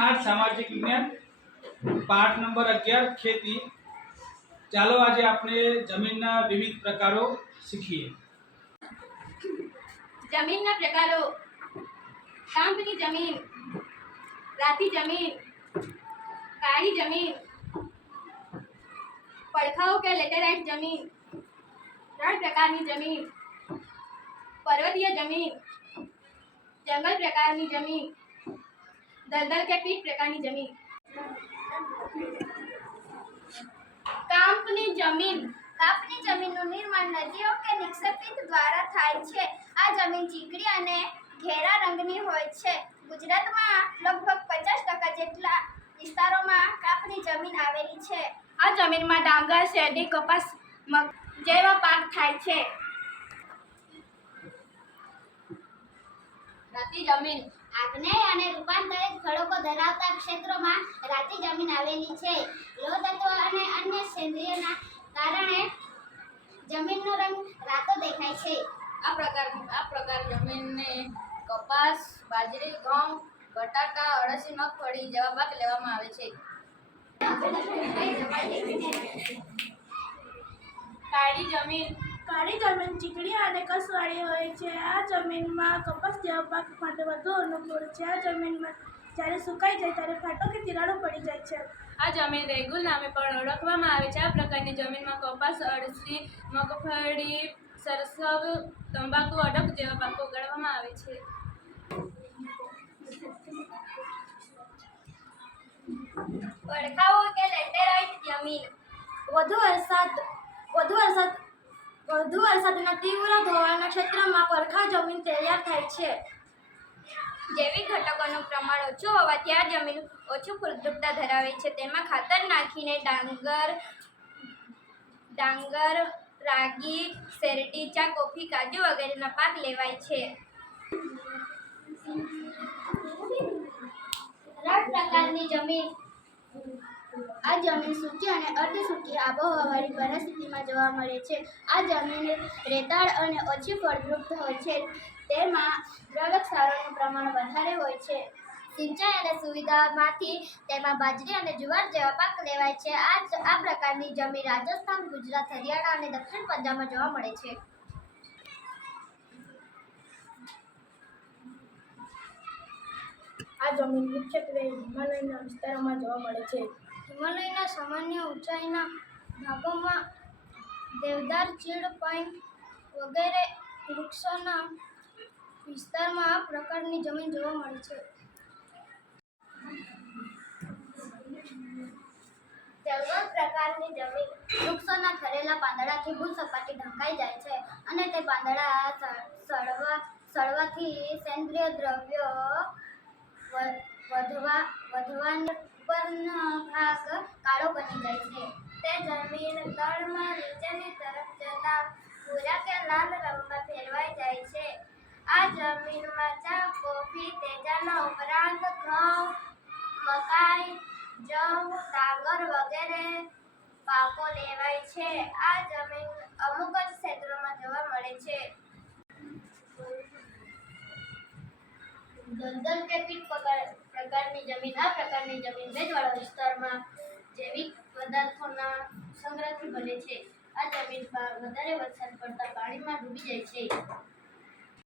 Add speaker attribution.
Speaker 1: આઠ સામાજિક વિજ્ઞાન પાઠ નંબર અગિયાર ખેતી ચાલો આજે આપણે જમીનના વિવિધ પ્રકારો શીખીએ
Speaker 2: જમીનના પ્રકારો કાંપની જમીન રાતી જમીન કાળી જમીન પડખાઓ કે લેટેરાઇટ જમીન ત્રણ પ્રકારની જમીન પર્વતીય જમીન જંગલ પ્રકારની જમીન દલદલ કે પીઠ પ્રકારની જમીન કાંપની જમીન
Speaker 3: કાંપની જમીનનું નિર્માણ નદીઓ કે નિક્ષેપિત દ્વારા થાય છે. આ જમીન ચીકણી અને ઘેરા રંગની હોય છે. ગુજરાતમાં લગભગ પચાસ ટકા જેટલા વિસ્તારોમાં કાપની જમીન આવેલી છે.
Speaker 2: આ જમીનમાં ડાંગર, શેરડી, કપાસ, મગ જેવા પાક થાય છે.
Speaker 3: રાતી જમીન આગ્નેય અને ખડકો ધરાવતા ક્ષેત્રોમાં રાતી જમીન આવેલી છે. લોહ તત્વ અને અન્ય સેન્દ્રિયના કારણે જમીનનો રંગ રાતો દેખાય છે.
Speaker 2: આ પ્રકાર આ પ્રકાર જમીનને કપાસ બાજરી ઘઉં બટાકા અળસી મગફળી જેવા પાક લેવામાં આવે છે. કાળી જમીન.
Speaker 4: કાળી જમીન ચીકણી અને કસવાળી હોય છે. આ જમીનમાં કપાસ જેવા પાક માટે વધુ અનુકૂળ છે. આ જમીનમાં જ્યારે સુકાઈ જાય ત્યારે ફાટો કે તિરાડો પડી જાય છે.
Speaker 2: આ જમીન રેગુલ નામે પણ ઓળખવામાં આવે છે. આ પ્રકારની જમીનમાં કપાસ અળસી મગફળી સરસવ તંબાકુ અડક જેવા પાકો ઉગાડવામાં આવે છે.
Speaker 3: વડકાઓ કે લેટેરાઇટ જમીન.
Speaker 4: વધુ વરસાદ વધુ વરસાદ વધુ વરસાદના તીવ્ર ધોવાણના ક્ષેત્રમાં પરખા જમીન તૈયાર થાય છે.
Speaker 3: જૈવિક ઘટકોનું પ્રમાણ ઓછું હોવાથી આ જમીન ઓછું ફળદ્રુપતા ધરાવે છે. તેમાં ખાતર નાખીને ડાંગર ડાંગર, રાગી, શેરડી, ચા, કોફી, કાજુ વગેરેના પાક લેવાય છે. પ્રકારની જમીન આ જમીન સૂકી અને અર્ધ સૂકી આબોહવાવાળી પરિસ્થિતિમાં જોવા મળે છે. આ જમીન રેતાળ અને ઓછી ફળદ્રુપ હોય છે. તેમાં ક્ષારોનું પ્રમાણ વધારે હોય છે. સિંચાઈ અને સુવિધામાંથી તેમાં બાજરી અને જુવાર જેવા પાક લેવાય છે. આ આ પ્રકારની જમીન રાજસ્થાન, ગુજરાત, હરિયાણા અને દક્ષિણ પંજાબમાં જોવા મળે છે.
Speaker 4: આ જમીન મુખ્યત્વે હિમાલયના વિસ્તારોમાં જોવા મળે છે.
Speaker 3: હિમાલયના સામાન્ય ઊંચાઈના ભાગોમાં દેવદાર ચીડ પાઇન વગેરે વૃક્ષોના વિસ્તારમાં આ પ્રકારની જમીન જોવા મળે છે. જંગલ પ્રકારની જમીન વૃક્ષોના ખરેલા પાંદડાથી ભૂસપાટી ઢંકાઈ જાય છે અને તે પાંદડા સળવા, સળવાથી સેન્દ્રિય દ્રવ્યો વધવા, વધવાને ઉપરનો ભાગ કાળો બની જાય છે. તે જમીન તળમાં નીચેની તરફ જતા ભૂરા કે લાલ રંગમાં ફેરવાઈ જાય છે. આ જમીનમાં ચા, કોફી, તેજાના ઉપરાંત ઘઉં, મકાઈ જવ ડાંગર વગેરે પાકો લેવાય છે. આ જમીન અમુક જ ક્ષેત્રોમાં જોવા મળે છે. દલદલ કે પીઠ પ્રકાર- પ્રકારની જમીન, આ પ્રકારની જમીન ભેજવાળા વિસ્તારમાં જૈવિક પદાર્થોના સંગ્રહથી બને છે. આ જમીનમાં વધારે વરસાદ પડતા પાણીમાં ડૂબી જાય છે.